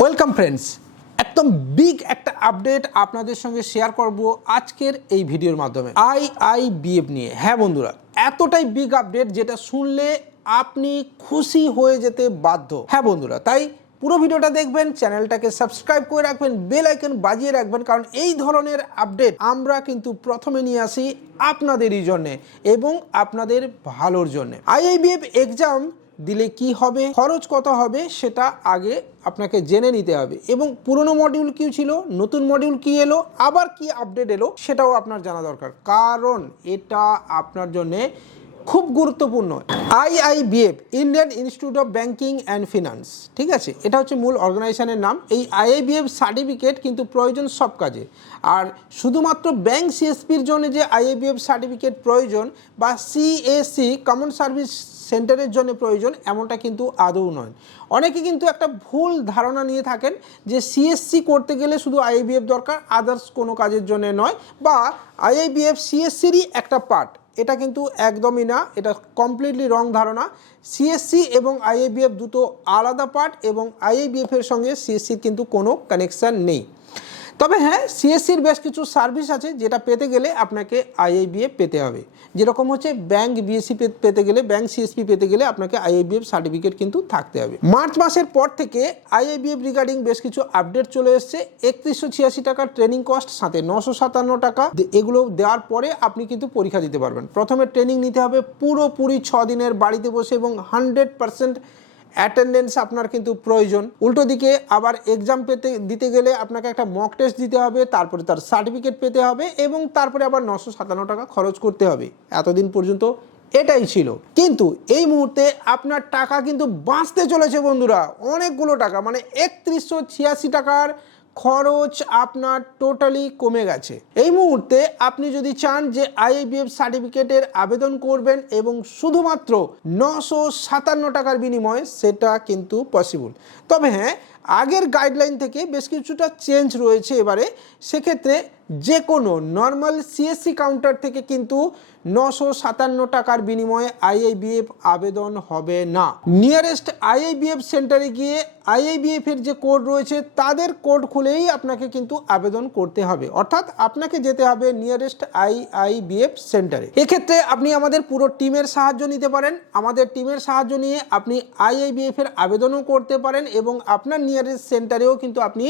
Welcome friends একদম big একটা update আপনাদের সঙ্গে শেয়ার করব আজকের এই ভিডিওর মাধ্যমে। আই আই বিএফ নিয়ে। হ্যাঁ বন্ধুরা, এতটাই বিগ আপডেট যেটা শুনলে আপনি খুশি হয়ে যেতে বাধ্য। হ্যাঁ বন্ধুরা, তাই পুরো ভিডিওটা দেখবেন, চ্যানেলটাকে সাবস্ক্রাইব করে রাখবেন বেল আইকন বাজিয়ে রাখবেন, কারণ এই ধরনের আপডেট আমরা কিন্তু প্রথমে নিয়ে আসি আপনাদেরই জন্যে এবং আপনাদের ভালোর জন্যে। আইআইবিএফ এক্সাম দিলে কি হবে, খরচ কত হবে সেটা আগে আপনাকে জেনে নিতে হবে। এবং পুরনো মডিউল কি ছিল, নতুন মডিউল কি এলো, আবার কি আপডেট এলো সেটাও আপনার জানা দরকার। কারণ এটা আপনার জন্যে খুব গুরুত্বপূর্ণ। IIBF Indian institute of banking and finance ঠিক আছে? এটা হচ্ছে মূল অর্গানাইজেশনের নাম। এই আইআইবিএফ সার্টিফিকেট কিন্তু প্রয়োজন সব কাজে। আর শুধুমাত্র ব্যাংক সিএসপির জন্য যে আইআইবিএফ সার্টিফিকেট প্রয়োজন, বা সিএসসি কমন সার্ভিস সেন্টারের জন্য প্রয়োজন এমনটা কিন্তু আদৌ নয়। অনেকে কিন্তু একটা ভুল ধারণা নিয়ে থাকেন যে সিএসসি করতে গেলে শুধু আইআইবিএফ দরকার আদার্স কোনো কাজের জন্য নয় বা আইআইবিএফ সিএসসিরই একটা পার্ট এটা কিন্তু একদমই না, এটা কমপ্লিটলি রং ধারণা। সিএসসি এবং আইএবিএফ দুটো আলাদা পার্ট এবং আইএবিএফ এর সঙ্গে সিএসসির কিন্তু কোনো কানেকশান নেই। তবে হ্যাঁ সিএসসির বেশ কিছু সার্ভিস আছে যেটা পেতে গেলে আপনাকে আইআইবিএফ পেতে হবে। যেরকম হচ্ছে ব্যাংক বিএসসি পেতে গেলে ব্যাংক সিএসপি পেতে গেলে আপনাকে আইআইবিএফ সার্টিফিকেট কিন্তু থাকতে হবে। মার্চ মাসের পর থেকে আইআইবিএফ রিগার্ডিং বেশ কিছু আপডেট চলে এসছে। একত্রিশশো ছিয়াশি টাকার ট্রেনিং কস্ট সাথে নশো সাতান্ন টাকা। এগুলো দেওয়ার পরে আপনি কিন্তু পরীক্ষা দিতে পারবেন। প্রথমে ট্রেনিং নিতে হবে পুরোপুরি ছ দিনের বাড়িতে বসে এবং হান্ড্রেড পার্সেন্ট অ্যাটেন্ডেন্স আপনার কিন্তু প্রয়োজন। উল্টো দিকে আবার এক্সাম পেতে, দিতে গেলে আপনাকে একটা মক টেস্ট দিতে হবে, তারপরে তার সার্টিফিকেট পেতে হবে এবং তারপরে আবার নশো সাতান্ন টাকা খরচ করতে হবে। এতদিন পর্যন্ত এটাই ছিল। কিন্তু এই মুহূর্তে আপনার টাকা কিন্তু বাঁচতে চলেছে বন্ধুরা। অনেকগুলো টাকা মানে একত্রিশশো ছিয়াশি টাকার খরচ আপনার টোটালি কমে গেছে। এই মুহূর্তে আপনি যদি চান যে আইএবিএফ সার্টিফিকেটের আবেদন করবেন এবং শুধুমাত্র নশো সাতান্ন টাকার বিনিময়ে সেটা কিন্তু পসিবল তবে হ্যাঁ আগের গাইডলাইন থেকে বেশ কিছুটা চেঞ্জ রয়েছে এবারে। সেক্ষেত্রে যে কোনো নর্মাল সিএসসি কাউন্টার থেকে কিন্তু নশো সাতান্ন টাকার বিনিময়ে আইআইবিএফ আবেদন হবে না। নিয়ারেস্ট আইআইবিএফ সেন্টারে গিয়ে আইআইবিএফ এর যে কোড রয়েছে, তাদের কোড খুলেই আপনাকে কিন্তু আবেদন করতে হবে। অর্থাৎ আপনাকে যেতে হবে নিয়ারেস্ট আইআইবিএফ সেন্টারে এক্ষেত্রে আপনি আমাদের পুরো টিমের সাহায্য নিতে পারেন। আমাদের টিমের সাহায্য নিয়ে আপনি আইআইবিএফ এর আবেদনও করতে পারেন এবং আপনার নিয়ারেস্ট সেন্টারেও কিন্তু আপনি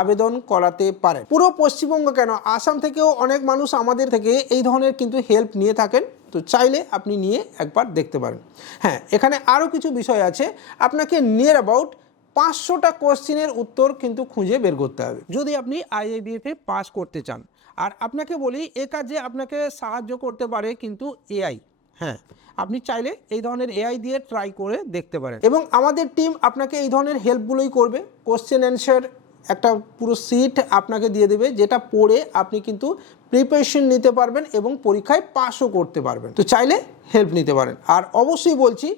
আবেদন করাতে পারেন। পুরো পশ্চিমবঙ্গ কেন? আসাম থেকেও অনেক মানুষ আমাদের থেকে এই ধরনের কিন্তু হেল্প নিয়ে থাকেন। তো চাইলে আপনি নিয়ে একবার দেখতে পারেন। হ্যাঁ এখানে আরও কিছু বিষয় আছে। আপনাকে নিয়ার অ্যাবাউট পাঁচশোটা কোশ্চেনের উত্তর কিন্তু খুঁজে বের করতে হবে। যদি আপনি আইআইবিএফে পাস করতে চান, আর আপনাকে বলি, এ কাজে আপনাকে সাহায্য করতে পারে কিন্তু এআই হ্যাঁ। আপনি চাইলে এই ধরনের এআই দিয়ে ট্রাই করে দেখতে পারেন। এবং আমাদের টিম আপনাকে এই ধরনের হেল্পগুলোই করবে। কোশ্চেন অ্যান্সার একটা পুরো সিট আপনাকে দিয়ে দেবে যেটা পড়ে আপনি কিন্তু প্রিপারেশন নিতে পারবেন এবং পরীক্ষায় পাসও করতে পারবেন। তো চাইলে হেল্প নিতে পারেন। আর অবশ্যই বলছি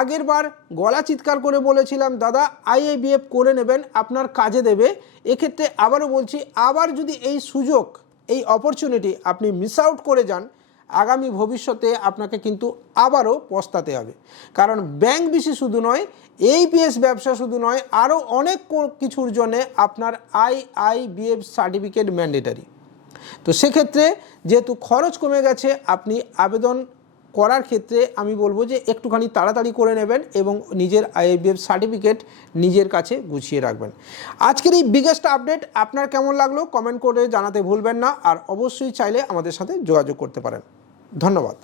আগের বার গলা চিৎকার করে বলেছিলাম দাদা আইএবিএফ করে নেবেন আপনার কাজে দেবে। এক্ষেত্রে আবারও বলছি আবার যদি এই সুযোগ এই অপরচুনিটি আপনি মিস আউট করে যান আগামী ভবিষ্যতে আপনাকে কিন্তু আবারও পস্তাতে হবে। কারণ ব্যাংক বেশি শুধু নয় এই এইপিএস ব্যবসা শুধু নয়, আরও অনেক কিছুর জন্যে আপনার I I BF certificate mandatory তো সেক্ষেত্রে যেহেতু খরচ কমে গেছে, আপনি আবেদন করার ক্ষেত্রে আমি বলব যে একটুখানি তাড়াতাড়ি করে নেবেন এবং নিজের আইএবিএফ সার্টিফিকেট নিজের কাছে গুছিয়ে রাখবেন। আজকের এই বিগেস্ট আপডেট আপনার কেমন লাগল কমেন্ট করে জানাতে ভুলবেন না, আর অবশ্যই চাইলে আমাদের সাথে যোগাযোগ করতে পারেন। ধন্যবাদ।